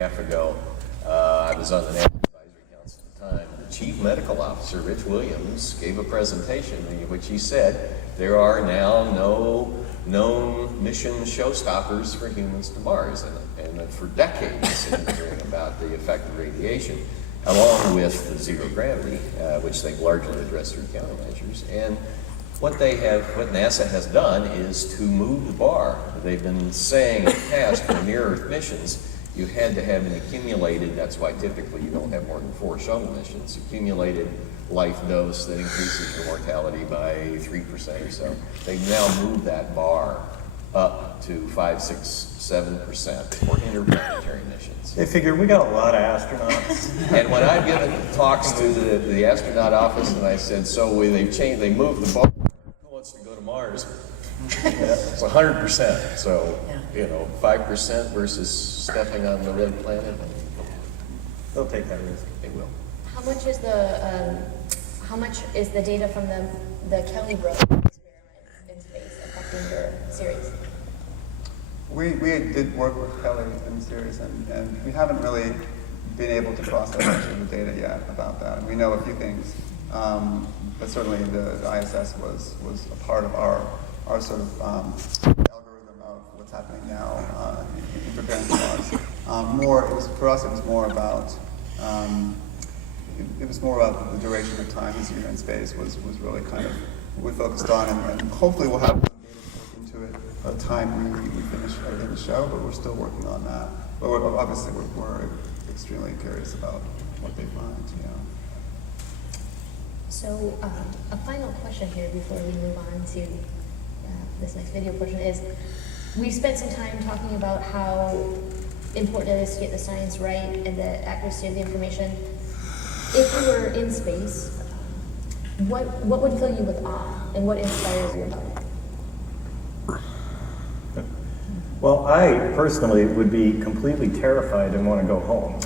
Half ago, I was on the National Advisory Council at the time. The Chief Medical Officer, Rich Williams, gave a presentation in which he said there are now no known mission showstoppers for humans to Mars, and that for decades they've been hearing about the effect of radiation, along with the zero gravity, which they've largely addressed through countermeasures. And what NASA has done is to move the bar. They've been saying in the past for near-Earth missions, you had to have an accumulated, that's why typically you don't have more than 4 shuttle missions, accumulated life dose that increases your mortality by 3% or so. They've now moved that bar up to 5, 6, 7% for interplanetary missions. They figure we got a lot of astronauts. And when I've given talks to the astronaut office and I said, so they moved the bar, who wants to go to Mars? It's 100%. So, 5% versus stepping on the red planet. They'll take that risk. They will. How much is the data from the Kelly Road experiment in space affecting your series? We did work with Kelly in the series, and we haven't really been able to process much of the data yet about that. And we know a few things, but certainly the ISS was a part of our sort of algorithm of what's happening now in preparing for Mars. For us, it was more about the duration of time as you're in space was really kind of what we focused on, and hopefully we'll have some data to look into it by the time we finish editing the show, but we're still working on that. But obviously we're extremely curious about what they find. So a final question here before we move on to this next video portion is, we've spent some time talking about how important it is to get the science right and the accuracy of the information. If you were in space, what would fill you with awe, and what inspires you about it? Well, I personally would be completely terrified and want to go home.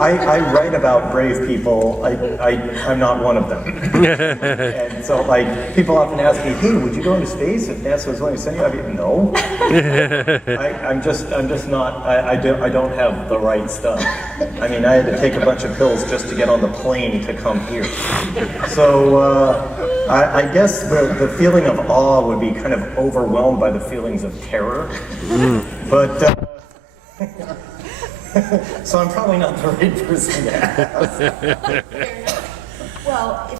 I write about brave people. I'm not one of them. And so, people often ask me, "Hey, would you go into space if NASA was willing to send you?" I'd be, no. I'm just not. I don't have the right stuff. I mean, I had to take a bunch of pills just to get on the plane to come here. So I guess the feeling of awe would be kind of overwhelmed by the feelings of terror. But. So I'm probably not the right person to ask. Well,